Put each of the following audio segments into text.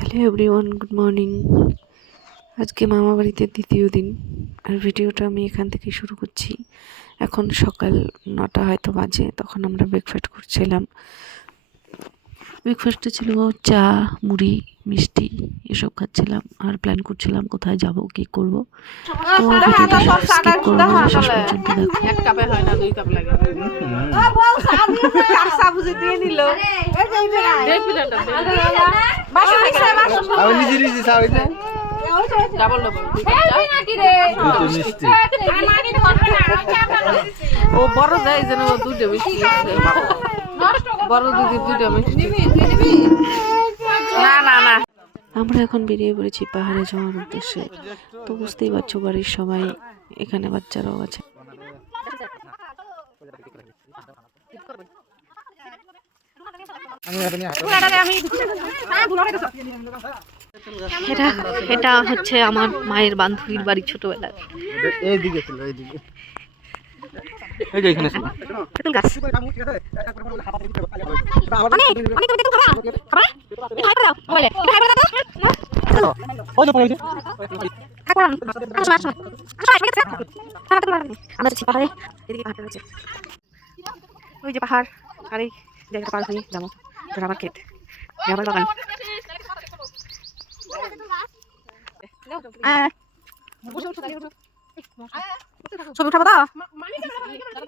Hello everyone, good morning. আজকে মামা বাড়িতে দ্বিতীয় দিন, আর ভিডিওটা আমি এখান থেকে শুরু করছি। এখন সকাল নটা হয়তো বাজে, তখন আমরা ব্রেকফাস্ট করছিলাম। ব্রেকফাস্টে ছিল চা মুড়ি মিষ্টি এসব খাচ্ছিলাম আর প্ল্যান করছিলাম কোথায় যাব কি করব তো ভিডিওটা স্কিপ করব না, শেষ পর্যন্ত দেখো এক কাপে হয় না দুই কাপ লাগে দেখ পিলাটা আমি নিজে নিজে চাইতে ডাবল ডাবল দুটো মিষ্টি ও বড় যায় যেন ও দুটো মিষ্টি আছে। বড় দিদি দুটো না না না। আমরা এখন বেরিয়ে পড়েছি পাহাড়ে যাওয়ার উদ্দেশ্যে। তো বুঝতেই পারছ বাড়ির সবাই এখানে বাচ্চারাও আছে। এটা এটা হচ্ছে আমার মায়ের বান্ধবীর বাড়ি ছোটবেলার এইদিকে ছিল এইদিকে। এই যে এখানে তেঁতুল গাছ। ওই যে পড়ে আমরা যাচ্ছি পাহাড়ে এদিকে পাহাড়টা রয়েছে। ওই যে পাহাড় আর এই জায়গাটা পার হয়ে যাব। রাবার ক্ষেত। রাবার বাগান। ছবি উঠাবো তো? gotta get out of here.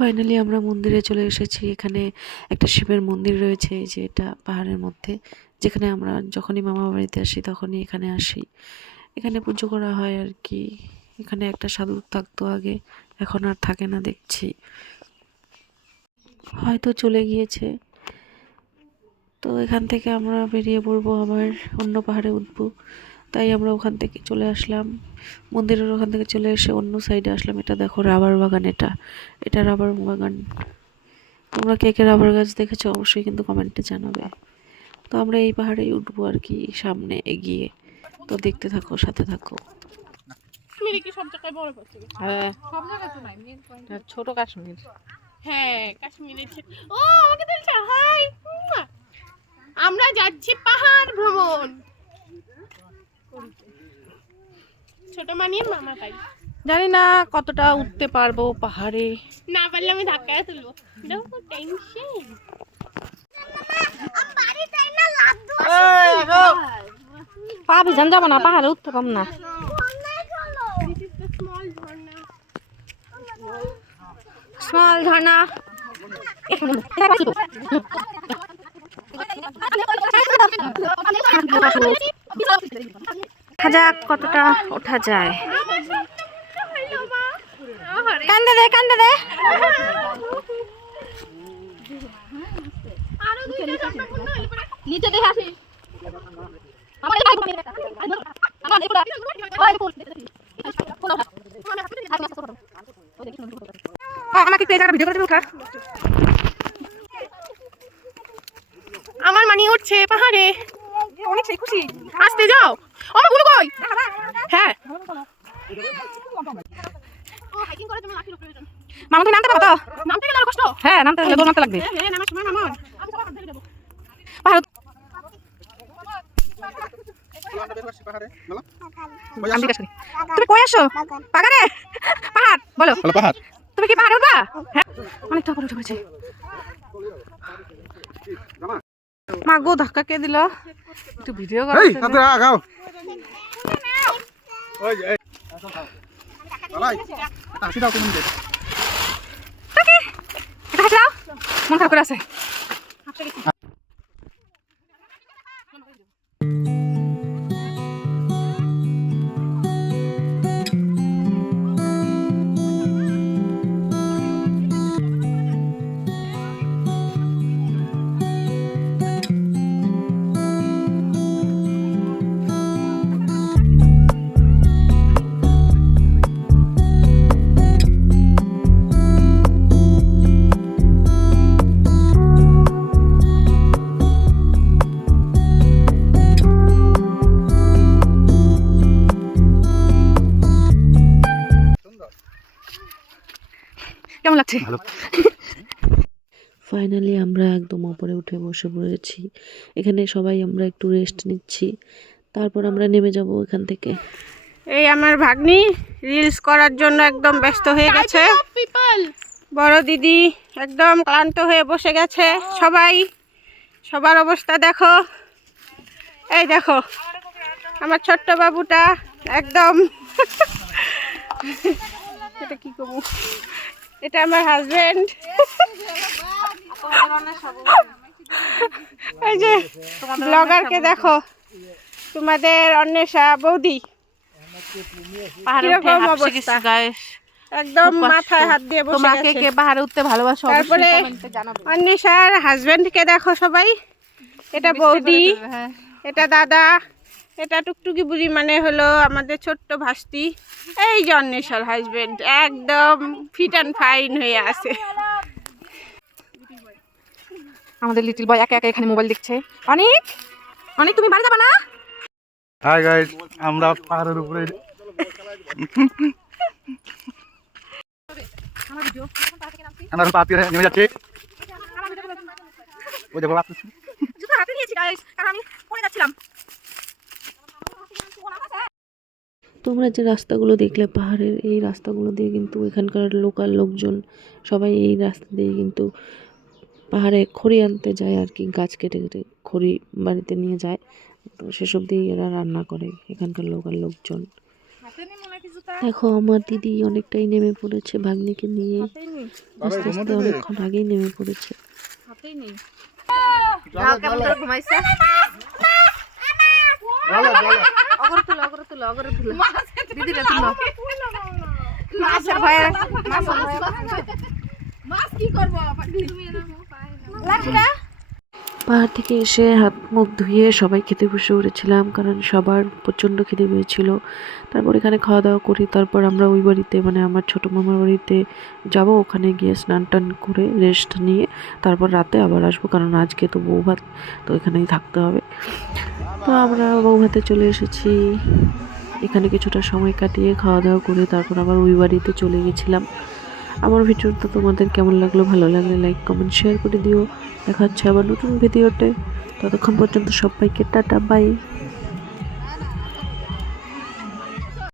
Finally আমরা মন্দিরে চলে এসেছি। এখানে একটা শিবের মন্দির রয়েছে এই যে এটা পাহাড়ের মধ্যে। যেখানে আমরা যখনই মামা বাড়িতে আসি, তখনই এখানে আসি। এখানে পুজো করা হয় আর কি। এখানে একটা সাধু থাকতো আগে, এখন আর থাকে না দেখছি। হয়তো চলে গিয়েছে। তো এখান থেকে আমরা বেরিয়ে পড়ব আবার অন্য পাহাড়ে উঠবো। তাই আমরা ওখান থেকে চলে আসলাম। মন্দিরের ওখান থেকে চলে এসে অন্য সাইডে আসলাম। এটা দেখো রাবার বাগান এটা। এটা রাবার বাগান। তোমরা কে কে রাবার গাছ দেখেছ অবশ্যই কিন্তু কমেন্টে জানাবে। তো আমরা এই পাহাড়েই উঠবো আর কি সামনে এগিয়ে। তো দেখতে থাকো সাথে থাকো। কাশ্মীরি কি সব জায়গায় বড় পাচ্ছে হ্যাঁ। সব জায়গায় তো নাই পয়েন্ট ছোট কাশ্মীর। হ্যাঁ কাশ্মীরের ও আমাকে হাই আমরা যাচ্ছি পাহাড় ভ্রমণ। ছোট মানিয়ে জানি না কতটা উঠতে পারব পাহাড়ে না পারলে আমি ধাক্কায় তুলবো দেখো টেনশন পা ভিজান যাব না পাহাড়ে উঠতে পাম না স্মল ঝর্ণা দেখা যাক কতটা ওঠা যায়। কান্দে দে কান্দে দে। নিচে দেখে আসি। আমার আমার আমাকে একটু এই জায়গাটা ভিডিও করে দেবে ওঠা আমার মানি উঠছে পাহাড়ে। অনেক সেই খুশি। আসতে যাও। আমারগুলো কই? হ্যাঁ। মামা তুমি নামতে পারো তো? নামতে গেলে কষ্ট। হ্যাঁ নামতে গেলে দৌড় লাগবে। হ্যাঁ নামার সময় নামো আমি সবার ধরে যাব পাহাড় পাহাড়ে আমি জিজ্ঞাসা করি। তুমি কই আসো পাহাড়ে? পাহাড় বলো। বলো পাহাড়। তুমি কি পাহাড়ে উঠবা? হ্যাঁ। অনেকটা উপরে উঠে পড়েছে মা গো ধাক্কা কে দিল? একটু ভিডিও এই করতে তাতে আগাও ওই এই। আসি দাও তুমি দাও মন খারাপ করে আছে। কেমন লাগছে? ফাইনালি আমরা একদম ওপরে উঠে বসে পড়েছি। এখানে সবাই আমরা একটু রেস্ট নিচ্ছি। তারপর আমরা নেমে যাব এখান থেকে। এই আমার ভাগ্নি রিলস করার জন্য একদম ব্যস্ত হয়ে গেছে। বড় দিদি একদম ক্লান্ত হয়ে বসে গেছে। সবাই সবার অবস্থা দেখো। এই দেখো আমার ছোট্ট বাবুটা একদম। এটা কি করব এটা আমার হাজবেন্ড এই যে ব্লগারকে দেখো তোমাদের অন্বেষা বৌদি। কীরকম অবস্থা? একদম মাথায় হাত দিয়ে বসে কে পাহাড়ে উঠতে ভালোবাসো তারপরে অন্বেষার হাজবেন্ডকে দেখো সবাই। এটা বৌদি হ্যাঁ। এটা দাদা। এটা টুকটুকি বুড়ি মানে হলো আমাদের ছোট্ট ভাস্তি। এই জন্মেশ্বর হাজবেন্ড একদম ফিট অ্যান্ড ফাইন হয়ে আছে। আমাদের লিটল বয় একা একা এখানে মোবাইল দেখছে। অনেক অনেক তুমি বাড়ি যাবা না? হাই গাইস আমরা পাহাড়ের উপরে আমরা এখন পাহাড় নেমে যাচ্ছি। ওই দেখো হাতে নিয়েছি গাইস কারণ আমি পড়ে যাচ্ছিলাম। তোমরা যে রাস্তাগুলো দেখলে পাহাড়ের এই রাস্তাগুলো দিয়ে কিন্তু এখানকার লোকাল লোকজন সবাই এই রাস্তা দিয়ে কিন্তু পাহাড়ে খড়ি আনতে যায় আর কি গাছ কেটে কেটে খড়ি বাড়িতে নিয়ে যায়। তো সেসব দিয়ে এরা রান্না করে এখানকার লোকাল লোকজন। দেখো আমার দিদি অনেকটাই নেমে পড়েছে ভাগ্নিকে নিয়ে। আস্তে আস্তে অনেকক্ষণ আগেই নেমে পড়েছে। ঘুমাইছে অগর তুলো অগর তুলো অগর তুলো দিদিরা তুলো মাছের ভয়ে মাছের ভয়ে পাহাড় থেকে এসে হাত মুখ ধুয়ে সবাই খেতে বসে উঠেছিলাম কারণ সবার প্রচণ্ড খিদে পেয়েছিল। তারপর এখানে খাওয়া দাওয়া করি তারপর আমরা ওই বাড়িতে মানে আমার ছোটো মামার বাড়িতে যাব। ওখানে গিয়ে স্নান টান করে রেস্ট নিয়ে তারপর রাতে আবার আসব কারণ আজকে তো বউ ভাত তো এখানেই থাকতে হবে। তো আমরা বউ ভাতে চলে এসেছি। এখানে কিছুটা সময় কাটিয়ে খাওয়া দাওয়া করে তারপর আবার ওই বাড়িতে চলে গেছিলাম। আমার ভিডিওটা তোমাদের কেমন লাগল, ভালো লাগলে লাইক কমেন্ট শেয়ার করে দিও। দেখা হচ্ছে আবার নতুন ভিডিওতে। ততক্ষণ পর্যন্ত সবাইকে টাটা বাই